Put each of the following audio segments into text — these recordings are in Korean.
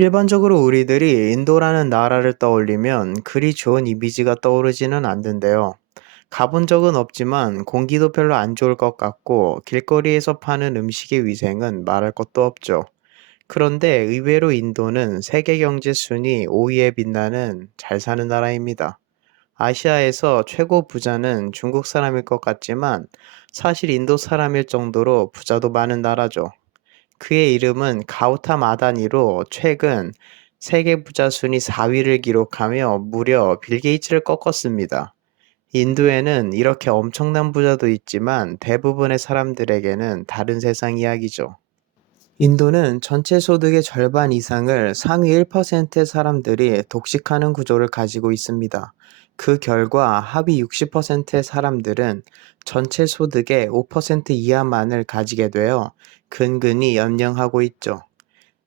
일반적으로 우리들이 인도라는 나라를 떠올리면 그리 좋은 이미지가 떠오르지는 않는데요. 가본 적은 없지만 공기도 별로 안 좋을 것 같고 길거리에서 파는 음식의 위생은 말할 것도 없죠. 그런데 의외로 인도는 세계 경제 순위 5위에 빛나는 잘 사는 나라입니다. 아시아에서 최고 부자는 중국 사람일 것 같지만 사실 인도 사람일 정도로 부자도 많은 나라죠. 그의 이름은 가우타 마다니로 최근 세계 부자 순위 4위를 기록하며 무려 빌 게이츠를 꺾었습니다. 인도에는 이렇게 엄청난 부자도 있지만 대부분의 사람들에게는 다른 세상 이야기죠. 인도는 전체 소득의 절반 이상을 상위 1%의 사람들이 독식하는 구조를 가지고 있습니다. 그 결과 하위 60%의 사람들은 전체 소득의 5% 이하만을 가지게 되어 근근히 연명하고 있죠.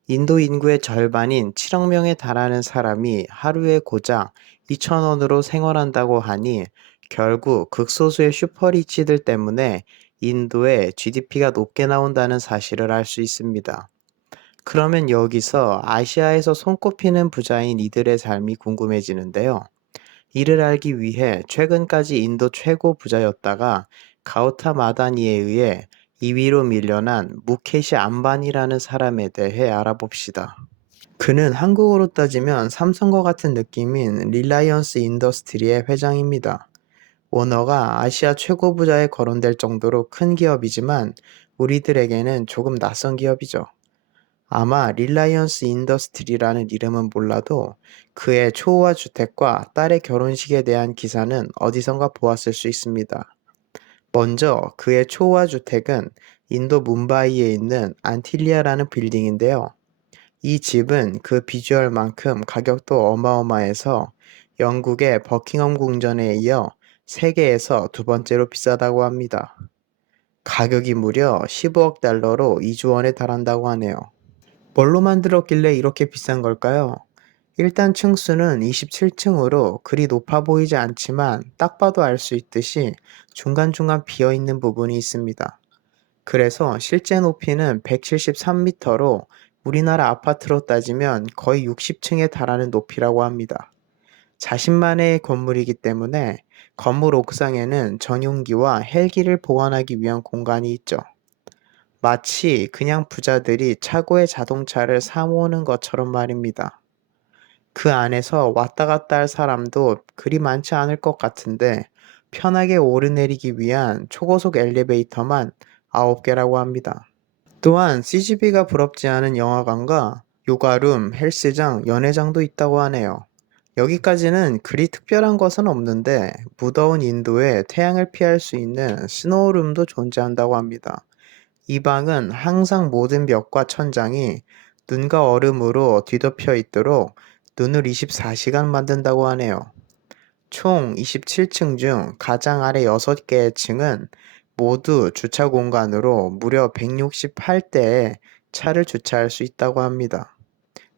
인도 인구의 절반인 7억 명에 달하는 사람이 하루에 고작 2,000원으로 생활한다고 하니 결국 극소수의 슈퍼리치들 때문에 인도의 GDP가 높게 나온다는 사실을 알 수 있습니다. 그러면 여기서 아시아에서 손꼽히는 부자인 이들의 삶이 궁금해지는데요. 이를 알기 위해 최근까지 인도 최고 부자였다가 가우타 마다니에 의해 2위로 밀려난 무케시 암바니라는 사람에 대해 알아봅시다. 그는 한국어로 따지면 삼성과 같은 느낌인 릴라이언스 인더스트리의 회장입니다. 오너가 아시아 최고 부자에 거론될 정도로 큰 기업이지만 우리들에게는 조금 낯선 기업이죠. 아마 릴라이언스 인더스트리라는 이름은 몰라도 그의 초호화 주택과 딸의 결혼식에 대한 기사는 어디선가 보았을 수 있습니다. 먼저 그의 초호화 주택은 인도 문바이에 있는 안틸리아라는 빌딩인데요. 이 집은 그 비주얼만큼 가격도 어마어마해서 영국의 버킹엄 궁전에 이어 세계에서 두 번째로 비싸다고 합니다. 가격이 무려 15억 달러로 2조 원에 달한다고 하네요. 뭘로 만들었길래 이렇게 비싼 걸까요? 일단 층수는 27층으로 그리 높아 보이지 않지만 딱 봐도 알 수 있듯이 중간중간 비어 있는 부분이 있습니다. 그래서 실제 높이는 173m로 우리나라 아파트로 따지면 거의 60층에 달하는 높이라고 합니다. 자신만의 건물이기 때문에 건물 옥상에는 전용기와 헬기를 보관하기 위한 공간이 있죠. 마치 그냥 부자들이 차고에 자동차를 사모으는 것처럼 말입니다. 그 안에서 왔다 갔다 할 사람도 그리 많지 않을 것 같은데 편하게 오르내리기 위한 초고속 엘리베이터만 9개라고 합니다. 또한 CGV가 부럽지 않은 영화관과 요가룸, 헬스장, 연회장도 있다고 하네요. 여기까지는 그리 특별한 것은 없는데 무더운 인도에 태양을 피할 수 있는 스노우룸도 존재한다고 합니다. 이 방은 항상 모든 벽과 천장이 눈과 얼음으로 뒤덮여 있도록 눈을 24시간 만든다고 하네요. 총 27층 중 가장 아래 6개의 층은 모두 주차 공간으로 무려 168대의 차를 주차할 수 있다고 합니다.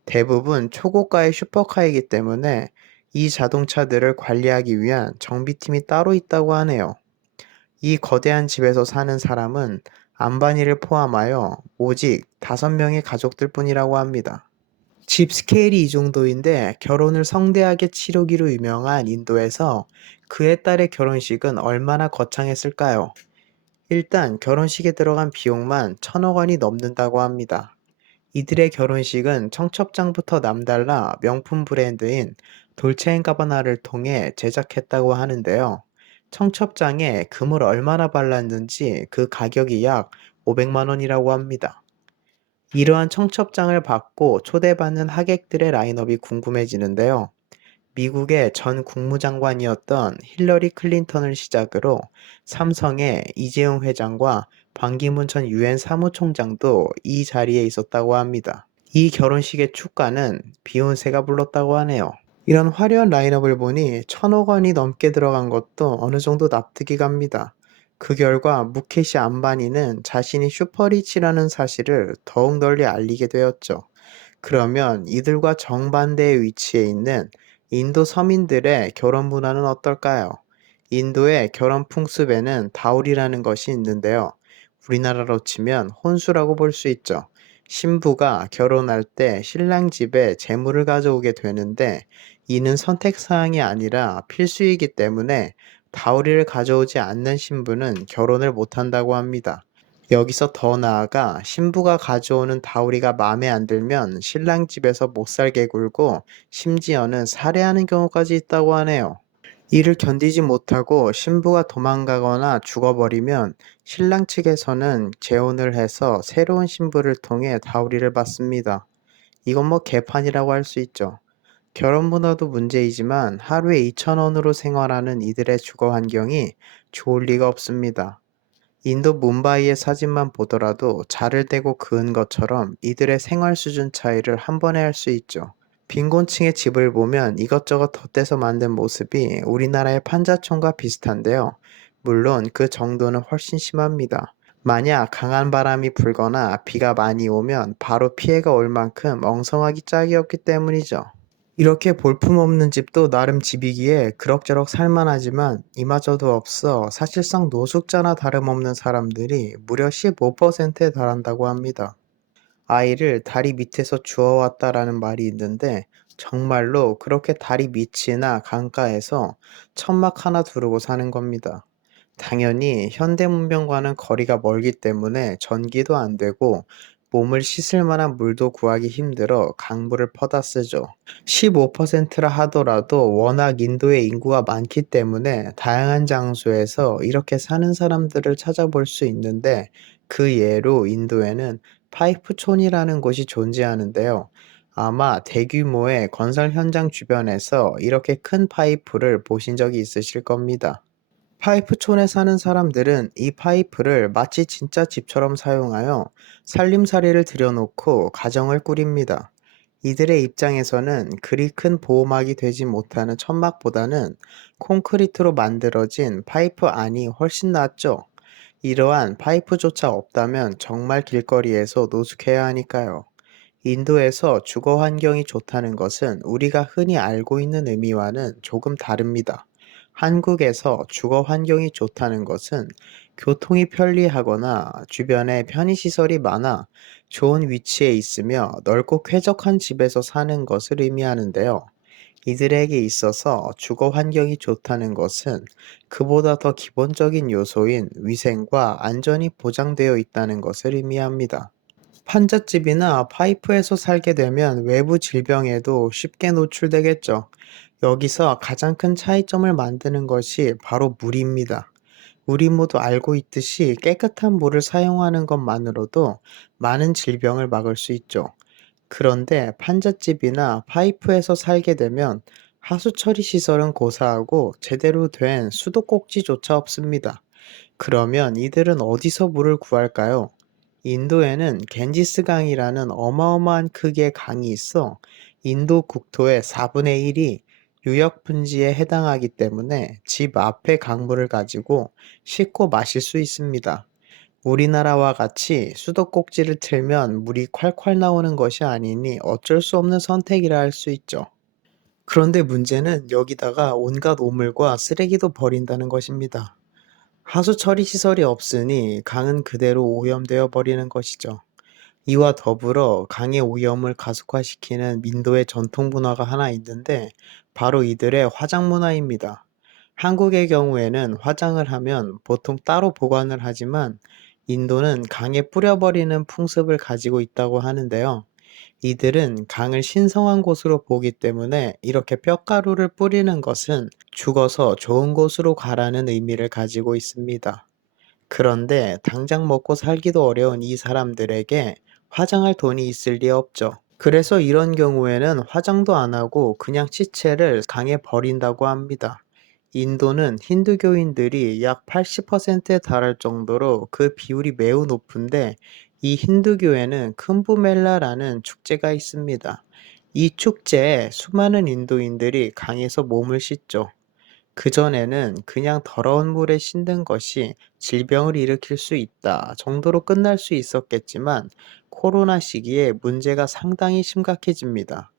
대부분 초고가의 슈퍼카이기 때문에 이 자동차들을 관리하기 위한 정비팀이 따로 있다고 하네요. 이 거대한 집에서 사는 사람은 안바니를 포함하여 오직 5명의 가족들 뿐이라고 합니다. 집 스케일이 이 정도인데 결혼을 성대하게 치르기로 유명한 인도에서 그의 딸의 결혼식은 얼마나 거창했을까요? 일단 결혼식에 들어간 비용만 천억 원이 넘는다고 합니다. 이들의 결혼식은 청첩장부터 남달라 명품 브랜드인 돌체앤가바나를 통해 제작했다고 하는데요. 청첩장에 금을 얼마나 발랐는지 그 가격이 약 500만 원이라고 합니다. 이러한 청첩장을 받고 초대받는 하객들의 라인업이 궁금해지는데요. 미국의 전 국무장관이었던 힐러리 클린턴을 시작으로 삼성의 이재용 회장과 반기문 전 유엔 사무총장도 이 자리에 있었다고 합니다. 이 결혼식의 축가는 비욘세가 불렀다고 하네요. 이런 화려한 라인업을 보니 천억 원이 넘게 들어간 것도 어느 정도 납득이 갑니다. 그 결과 무케시 암바니는 자신이 슈퍼리치라는 사실을 더욱 널리 알리게 되었죠. 그러면 이들과 정반대의 위치에 있는 인도 서민들의 결혼 문화는 어떨까요? 인도의 결혼 풍습에는 다울이라는 것이 있는데요. 우리나라로 치면 혼수라고 볼 수 있죠. 신부가 결혼할 때 신랑 집에 재물을 가져오게 되는데 이는 선택사항이 아니라 필수이기 때문에 다우리를 가져오지 않는 신부는 결혼을 못한다고 합니다. 여기서 더 나아가 신부가 가져오는 다우리가 마음에 안 들면 신랑 집에서 못 살게 굴고 심지어는 살해하는 경우까지 있다고 하네요. 이를 견디지 못하고 신부가 도망가거나 죽어버리면 신랑 측에서는 재혼을 해서 새로운 신부를 통해 다우리를 받습니다. 이건 뭐 개판이라고 할 수 있죠. 결혼 문화도 문제이지만 하루에 2,000원으로 생활하는 이들의 주거 환경이 좋을 리가 없습니다. 인도 뭄바이의 사진만 보더라도 자를 대고 그은 것처럼 이들의 생활 수준 차이를 한 번에 알 수 있죠. 빈곤층의 집을 보면 이것저것 덧대서 만든 모습이 우리나라의 판자촌과 비슷한데요. 물론 그 정도는 훨씬 심합니다. 만약 강한 바람이 불거나 비가 많이 오면 바로 피해가 올 만큼 엉성하기 짝이 없기 때문이죠. 이렇게 볼품없는 집도 나름 집이기에 그럭저럭 살만하지만 이마저도 없어 사실상 노숙자나 다름없는 사람들이 무려 15%에 달한다고 합니다. 아이를 다리 밑에서 주워왔다라는 말이 있는데 정말로 그렇게 다리 밑이나 강가에서 천막 하나 두르고 사는 겁니다. 당연히 현대 문명과는 거리가 멀기 때문에 전기도 안 되고 몸을 씻을 만한 물도 구하기 힘들어 강물을 퍼다 쓰죠. 15%라 하더라도 워낙 인도의 인구가 많기 때문에 다양한 장소에서 이렇게 사는 사람들을 찾아볼 수 있는데 그 예로 인도에는 파이프촌이라는 곳이 존재하는데요. 아마 대규모의 건설 현장 주변에서 이렇게 큰 파이프를 보신 적이 있으실 겁니다. 파이프촌에 사는 사람들은 이 파이프를 마치 진짜 집처럼 사용하여 살림살이를 들여놓고 가정을 꾸립니다. 이들의 입장에서는 그리 큰 보호막이 되지 못하는 천막보다는 콘크리트로 만들어진 파이프 안이 훨씬 낫죠. 이러한 파이프조차 없다면 정말 길거리에서 노숙해야 하니까요. 인도에서 주거 환경이 좋다는 것은 우리가 흔히 알고 있는 의미와는 조금 다릅니다. 한국에서 주거 환경이 좋다는 것은 교통이 편리하거나 주변에 편의시설이 많아 좋은 위치에 있으며 넓고 쾌적한 집에서 사는 것을 의미하는데요. 이들에게 있어서 주거 환경이 좋다는 것은 그보다 더 기본적인 요소인 위생과 안전이 보장되어 있다는 것을 의미합니다. 판잣집이나 파이프에서 살게 되면 외부 질병에도 쉽게 노출되겠죠. 여기서 가장 큰 차이점을 만드는 것이 바로 물입니다. 우리 모두 알고 있듯이 깨끗한 물을 사용하는 것만으로도 많은 질병을 막을 수 있죠. 그런데 판잣집이나 파이프에서 살게 되면 하수 처리 시설은 고사하고 제대로 된 수도꼭지조차 없습니다. 그러면 이들은 어디서 물을 구할까요? 인도에는 겐지스 강이라는 어마어마한 크기의 강이 있어 인도 국토의 4분의 1이 유역 분지에 해당하기 때문에 집 앞에 강물을 가지고 씻고 마실 수 있습니다. 우리나라와 같이 수도꼭지를 틀면 물이 콸콸 나오는 것이 아니니 어쩔 수 없는 선택이라 할 수 있죠. 그런데 문제는 여기다가 온갖 오물과 쓰레기도 버린다는 것입니다. 하수 처리 시설이 없으니 강은 그대로 오염되어 버리는 것이죠. 이와 더불어 강의 오염을 가속화시키는 민도의 전통 문화가 하나 있는데 바로 이들의 화장 문화입니다. 한국의 경우에는 화장을 하면 보통 따로 보관을 하지만 인도는 강에 뿌려버리는 풍습을 가지고 있다고 하는데요. 이들은 강을 신성한 곳으로 보기 때문에 이렇게 뼈가루를 뿌리는 것은 죽어서 좋은 곳으로 가라는 의미를 가지고 있습니다. 그런데 당장 먹고 살기도 어려운 이 사람들에게 화장할 돈이 있을 리 없죠. 그래서 이런 경우에는 화장도 안 하고 그냥 시체를 강에 버린다고 합니다. 인도는 힌두교인들이 약 80%에 달할 정도로 그 비율이 매우 높은데 이 힌두교에는 큼부멜라라는 축제가 있습니다. 이 축제에 수많은 인도인들이 강에서 몸을 씻죠. 그전에는 그냥 더러운 물에 씻는 것이 질병을 일으킬 수 있다 정도로 끝날 수 있었겠지만 코로나 시기에 문제가 상당히 심각해집니다.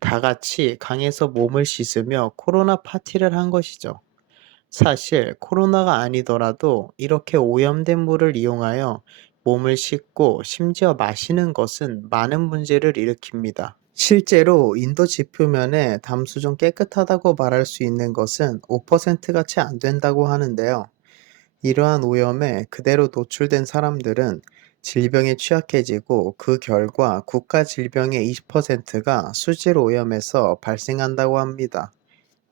다 같이 강에서 몸을 씻으며 코로나 파티를 한 것이죠. 사실 코로나가 아니더라도 이렇게 오염된 물을 이용하여 몸을 씻고 심지어 마시는 것은 많은 문제를 일으킵니다. 실제로 인도 지표면에 담수 중 깨끗하다고 말할 수 있는 것은 5% 같이 안 된다고 하는데요. 이러한 오염에 그대로 노출된 사람들은 질병에 취약해지고 그 결과 국가 질병의 20%가 수질 오염에서 발생한다고 합니다.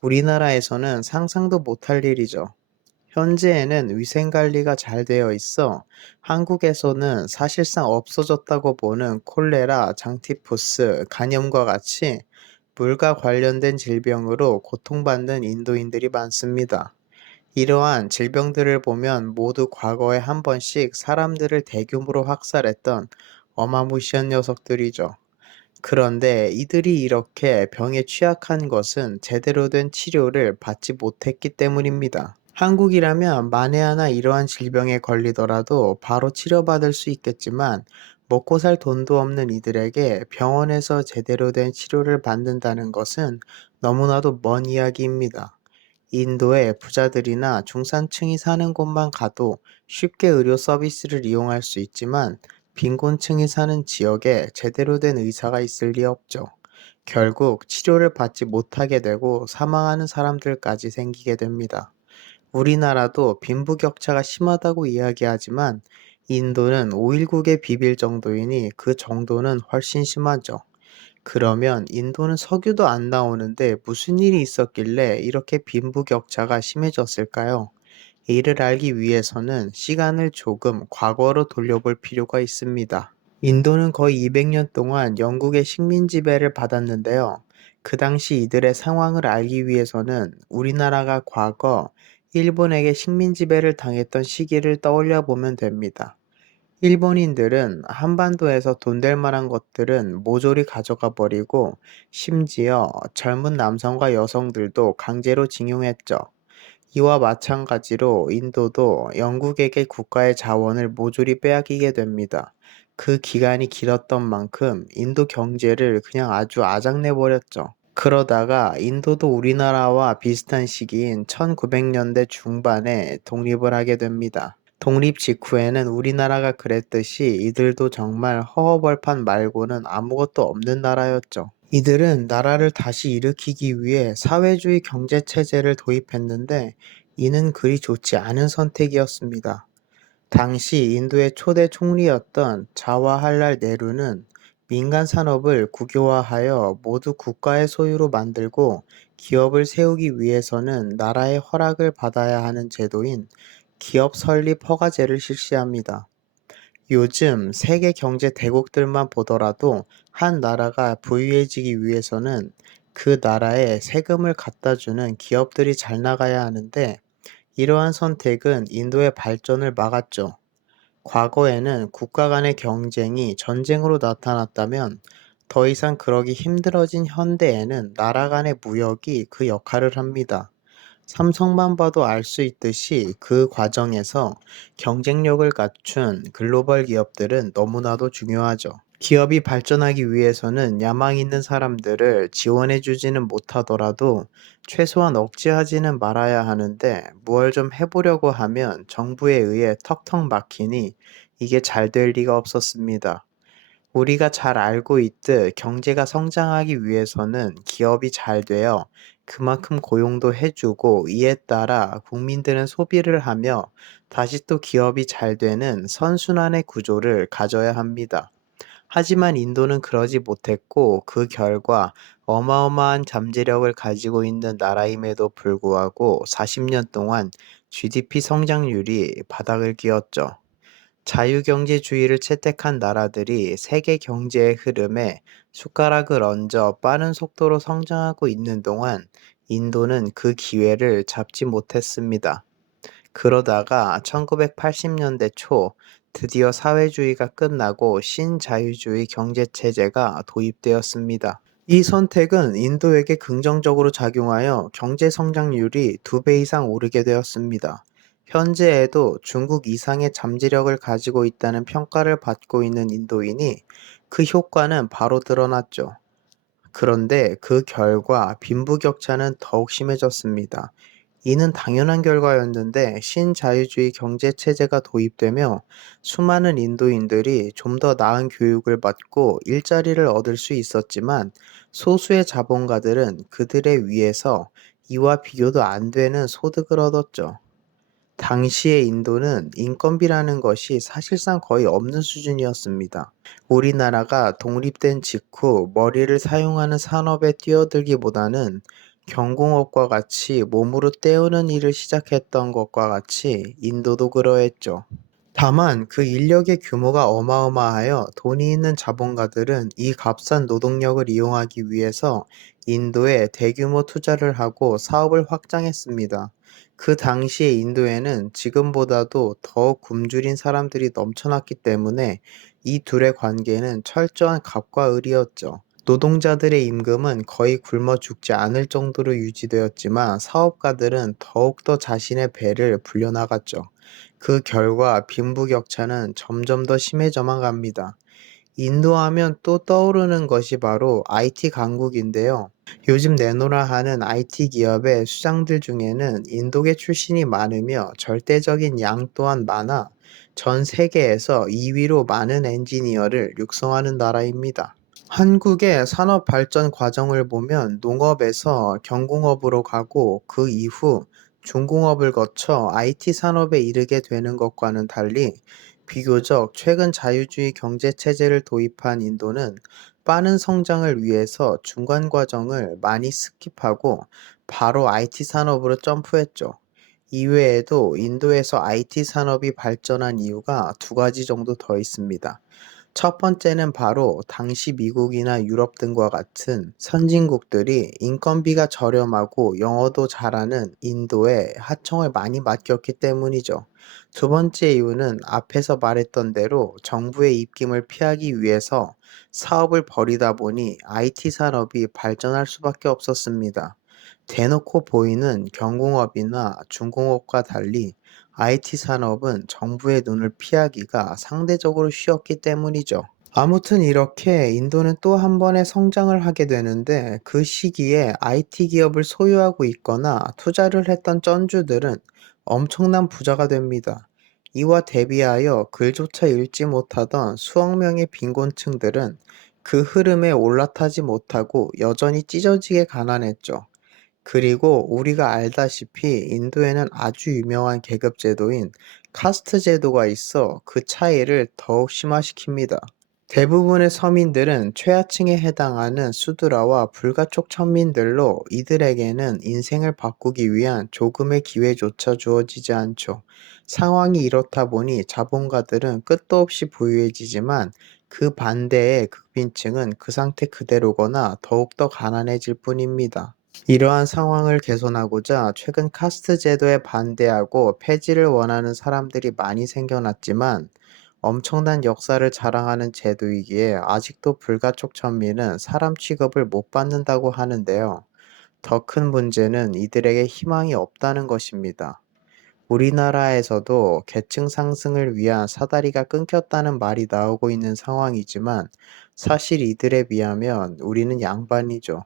우리나라에서는 상상도 못할 일이죠. 현재에는 위생 관리가 잘 되어 있어 한국에서는 사실상 없어졌다고 보는 콜레라, 장티푸스, 간염과 같이 물과 관련된 질병으로 고통받는 인도인들이 많습니다. 이러한 질병들을 보면 모두 과거에 한 번씩 사람들을 대규모로 학살했던 어마무시한 녀석들이죠. 그런데 이들이 이렇게 병에 취약한 것은 제대로 된 치료를 받지 못했기 때문입니다. 한국이라면 만에 하나 이러한 질병에 걸리더라도 바로 치료받을 수 있겠지만 먹고 살 돈도 없는 이들에게 병원에서 제대로 된 치료를 받는다는 것은 너무나도 먼 이야기입니다. 인도의 부자들이나 중산층이 사는 곳만 가도 쉽게 의료 서비스를 이용할 수 있지만 빈곤층이 사는 지역에 제대로 된 의사가 있을 리 없죠. 결국 치료를 받지 못하게 되고 사망하는 사람들까지 생기게 됩니다. 우리나라도 빈부격차가 심하다고 이야기하지만 인도는 5.19개 비빌 정도이니 그 정도는 훨씬 심하죠. 그러면 인도는 석유도 안 나오는데 무슨 일이 있었길래 이렇게 빈부격차가 심해졌을까요? 이를 알기 위해서는 시간을 조금 과거로 돌려볼 필요가 있습니다. 인도는 거의 200년 동안 영국의 식민 지배를 받았는데요. 그 당시 이들의 상황을 알기 위해서는 우리나라가 과거 일본에게 식민 지배를 당했던 시기를 떠올려 보면 됩니다. 일본인들은 한반도에서 돈 될 만한 것들은 모조리 가져가 버리고 심지어 젊은 남성과 여성들도 강제로 징용했죠. 이와 마찬가지로 인도도 영국에게 국가의 자원을 모조리 빼앗기게 됩니다. 그 기간이 길었던 만큼 인도 경제를 그냥 아주 아작내 버렸죠. 그러다가 인도도 우리나라와 비슷한 시기인 1900년대 중반에 독립을 하게 됩니다. 독립 직후에는 우리나라가 그랬듯이 이들도 정말 허허벌판 말고는 아무것도 없는 나라였죠. 이들은 나라를 다시 일으키기 위해 사회주의 경제체제를 도입했는데 이는 그리 좋지 않은 선택이었습니다. 당시 인도의 초대 총리였던 자와할랄 네루는 민간 산업을 국유화하여 모두 국가의 소유로 만들고 기업을 세우기 위해서는 나라의 허락을 받아야 하는 제도인 기업 설립 허가제를 실시합니다. 요즘 세계 경제 대국들만 보더라도 한 나라가 부유해지기 위해서는 그 나라에 세금을 갖다 주는 기업들이 잘 나가야 하는데 이러한 선택은 인도의 발전을 막았죠. 과거에는 국가 간의 경쟁이 전쟁으로 나타났다면 더 이상 그러기 힘들어진 현대에는 나라 간의 무역이 그 역할을 합니다. 삼성만 봐도 알 수 있듯이 그 과정에서 경쟁력을 갖춘 글로벌 기업들은 너무나도 중요하죠. 기업이 발전하기 위해서는 야망 있는 사람들을 지원해 주지는 못하더라도 최소한 억제하지는 말아야 하는데 무얼 좀 해보려고 하면 정부에 의해 턱턱 막히니 이게 잘 될 리가 없었습니다. 우리가 잘 알고 있듯 경제가 성장하기 위해서는 기업이 잘 되어 그만큼 고용도 해주고 이에 따라 국민들은 소비를 하며 다시 또 기업이 잘 되는 선순환의 구조를 가져야 합니다. 하지만 인도는 그러지 못했고 그 결과 어마어마한 잠재력을 가지고 있는 나라임에도 불구하고 40년 동안 GDP 성장률이 바닥을 기었죠. 자유경제주의를 채택한 나라들이 세계 경제의 흐름에 숟가락을 얹어 빠른 속도로 성장하고 있는 동안 인도는 그 기회를 잡지 못했습니다. 그러다가 1980년대 초 드디어 사회주의가 끝나고 신자유주의 경제 체제가 도입되었습니다. 이 선택은 인도에게 긍정적으로 작용하여 경제 성장률이 두배 이상 오르게 되었습니다. 현재에도 중국 이상의 잠재력을 가지고 있다는 평가를 받고 있는 인도인이 그 효과는 바로 드러났죠. 그런데 그 결과 빈부격차는 더욱 심해졌습니다. 이는 당연한 결과였는데 신자유주의 경제 체제가 도입되며 수많은 인도인들이 좀 더 나은 교육을 받고 일자리를 얻을 수 있었지만 소수의 자본가들은 그들의 위에서 이와 비교도 안 되는 소득을 얻었죠. 당시의 인도는 인건비라는 것이 사실상 거의 없는 수준이었습니다. 우리나라가 독립된 직후 머리를 사용하는 산업에 뛰어들기보다는 경공업과 같이 몸으로 때우는 일을 시작했던 것과 같이 인도도 그러했죠. 다만 그 인력의 규모가 어마어마하여 돈이 있는 자본가들은 이 값싼 노동력을 이용하기 위해서 인도에 대규모 투자를 하고 사업을 확장했습니다. 그 당시의 인도에는 지금보다도 더 굶주린 사람들이 넘쳐났기 때문에 이 둘의 관계는 철저한 갑과 을이었죠. 노동자들의 임금은 거의 굶어 죽지 않을 정도로 유지되었지만 사업가들은 더욱더 자신의 배를 불려나갔죠. 그 결과 빈부격차는 점점 더 심해져만 갑니다. 인도하면 또 떠오르는 것이 바로 IT 강국인데요. 요즘 내노라 하는 IT 기업의 수장들 중에는 인도계 출신이 많으며 절대적인 양 또한 많아 전 세계에서 2위로 많은 엔지니어를 육성하는 나라입니다. 한국의 산업 발전 과정을 보면 농업에서 경공업으로 가고 그 이후 중공업을 거쳐 IT 산업에 이르게 되는 것과는 달리 비교적 최근 자유주의 경제 체제를 도입한 인도는 빠른 성장을 위해서 중간 과정을 많이 스킵하고 바로 IT 산업으로 점프했죠. 이외에도 인도에서 IT 산업이 발전한 이유가 두 가지 정도 더 있습니다. 첫 번째는 바로 당시 미국이나 유럽 등과 같은 선진국들이 인건비가 저렴하고 영어도 잘하는 인도에 하청을 많이 맡겼기 때문이죠. 두 번째 이유는 앞에서 말했던 대로 정부의 입김을 피하기 위해서 사업을 벌이다 보니 IT 산업이 발전할 수밖에 없었습니다. 대놓고 보이는 경공업이나 중공업과 달리 IT 산업은 정부의 눈을 피하기가 상대적으로 쉬웠기 때문이죠. 아무튼 이렇게 인도는 또 한 번의 성장을 하게 되는데 그 시기에 IT 기업을 소유하고 있거나 투자를 했던 쩐주들은 엄청난 부자가 됩니다. 이와 대비하여 글조차 읽지 못하던 수억 명의 빈곤층들은 그 흐름에 올라타지 못하고 여전히 찢어지게 가난했죠. 그리고 우리가 알다시피 인도에는 아주 유명한 계급 제도인 카스트 제도가 있어 그 차이를 더욱 심화시킵니다. 대부분의 서민들은 최하층에 해당하는 수드라와 불가촉 천민들로 이들에게는 인생을 바꾸기 위한 조금의 기회조차 주어지지 않죠. 상황이 이렇다 보니 자본가들은 끝도 없이 부유해지지만 그 반대의 극빈층은 그 상태 그대로거나 더욱더 가난해질 뿐입니다. 이러한 상황을 개선하고자 최근 카스트 제도에 반대하고 폐지를 원하는 사람들이 많이 생겨났지만 엄청난 역사를 자랑하는 제도이기에 아직도 불가촉 천민은 사람 취급을 못 받는다고 하는데요. 더 큰 문제는 이들에게 희망이 없다는 것입니다. 우리나라에서도 계층 상승을 위한 사다리가 끊겼다는 말이 나오고 있는 상황이지만 사실 이들에 비하면 우리는 양반이죠.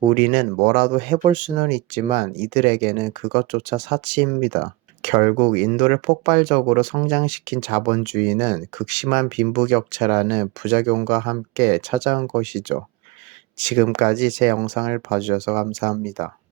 우리는 뭐라도 해볼 수는 있지만 이들에게는 그것조차 사치입니다. 결국 인도를 폭발적으로 성장시킨 자본주의는 극심한 빈부격차라는 부작용과 함께 찾아온 것이죠. 지금까지 제 영상을 봐주셔서 감사합니다.